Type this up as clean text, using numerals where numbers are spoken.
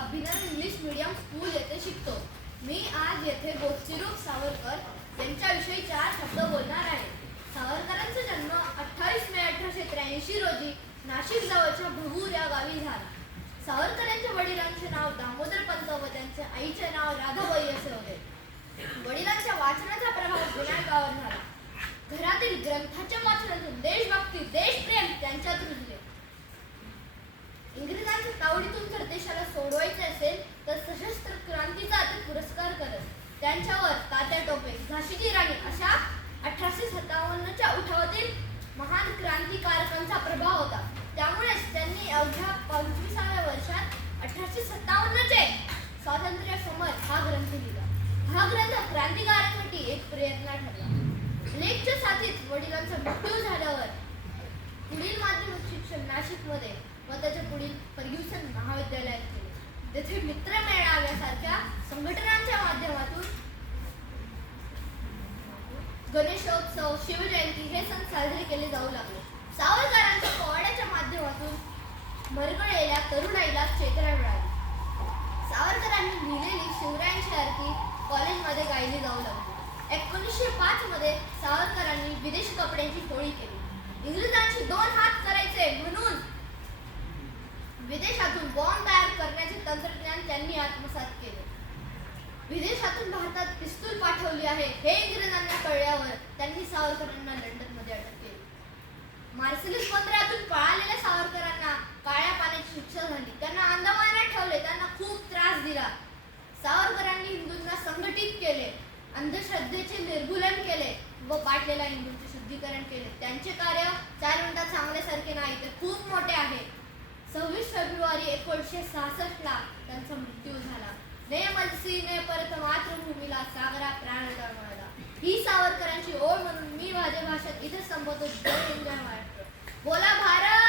अभिनव English medium school येथे शिकतो. मी आज येथे गोष्टीरूप सावरकर यांच्याविषयी 4 शब्द बोलणार आहे. सावरकरांचा जन्म 28 मे 1883 रोजी नाशिक जवळच्या भगूर या गावी झाला. सावरकर यांच्या वडिलांचे नाव दामोदर पंत व त्यांच्या आईचे नाव राधाबाई असे होते. वडिलांच्या वाचनाचा प्रभाव विनायकावर झाला. घरातील ग्रंथाच्या वाचनातून देशभक्ती देशप्रेम त्यांच्यात रुजले. इंग्रजांच्या तावडीतून जर देशाला सोडवायचे असेल तर सशस्त्र क्रांतीचा ते पुरस्कार करत. त्यांच्यावर तात्या टोपे, झाशीची राणी अशा 1857च्या उठावातील महान क्रांतिकारकांचा प्रभाव होता. त्यामुळेच त्यांनी अवघ्या 25व्या वर्षात 1857चे स्वातंत्र्य समर हा ग्रंथ लिहिला. हा ग्रंथ क्रांतिकारकांसाठी एक प्रेरणा ठरला. लेखच्या साथीत वडिलांचा मृत्यू झाल्यावर पुढील माध्यमिक शिक्षण नाशिकमध्ये व त्याच्या पुढील फर्ग्युसन महाविद्यालयात केले. तेथे मित्र मेळाव्यासारख्या संघटनांच्या माध्यमातून गणेशोत्सव, शिवजयंती हे सण साजरे केले जाऊ लागले. सावरकरांच्या पोवाड्याच्या माध्यमातून मरगळलेल्या तरुणाईला चेतना मिळाली. सावरकरांनी लिहिलेली शिवरायांची आरती कॉलेजमध्ये गायली जाऊ लागली. 1905 मध्ये सावरकरांनी विदेशी कपड्यांची होळी केली. इंग्रजांशी 2 हात करायचे म्हणून विदेशातून बॉम्ब तयार करण्याचे तंत्रज्ञान त्यांनी आत्मसात केले. विदेशातून भारतात पिस्तूल पाठवली आहे हे इंग्रजांना कळल्यावर त्यांनी सावरकरांना लंडनमध्ये अटक केली. मार्सेलिस बंदरातून पळालेल्या सावरकरांना काळ्या पाण्याची शिक्षा झाली. त्यांना अंदमानात ठेवले. त्यांना खूप त्रास दिला. सावरकरांनी हिंदूंना संघटित केले, अंधश्रद्धेचे निर्मूलन केले व पाठलेल्या हिंदूंचे शुद्धीकरण केले. त्यांचे कार्य 4 मिनिटात सांगण्यासारखे नाही तर खूप मोठे आहे. 26 फेब्रुवारी 1966 त्यांचा मृत्यू झाला. ने मनसी ने परत मातृभूमीला सागरा प्राण गमावला. ही सावरकरांची ओळ म्हणून मी माझ्या भाषेत इथे संबोधतो. जय हिंद, जय महाराष्ट्र. बोला भारत.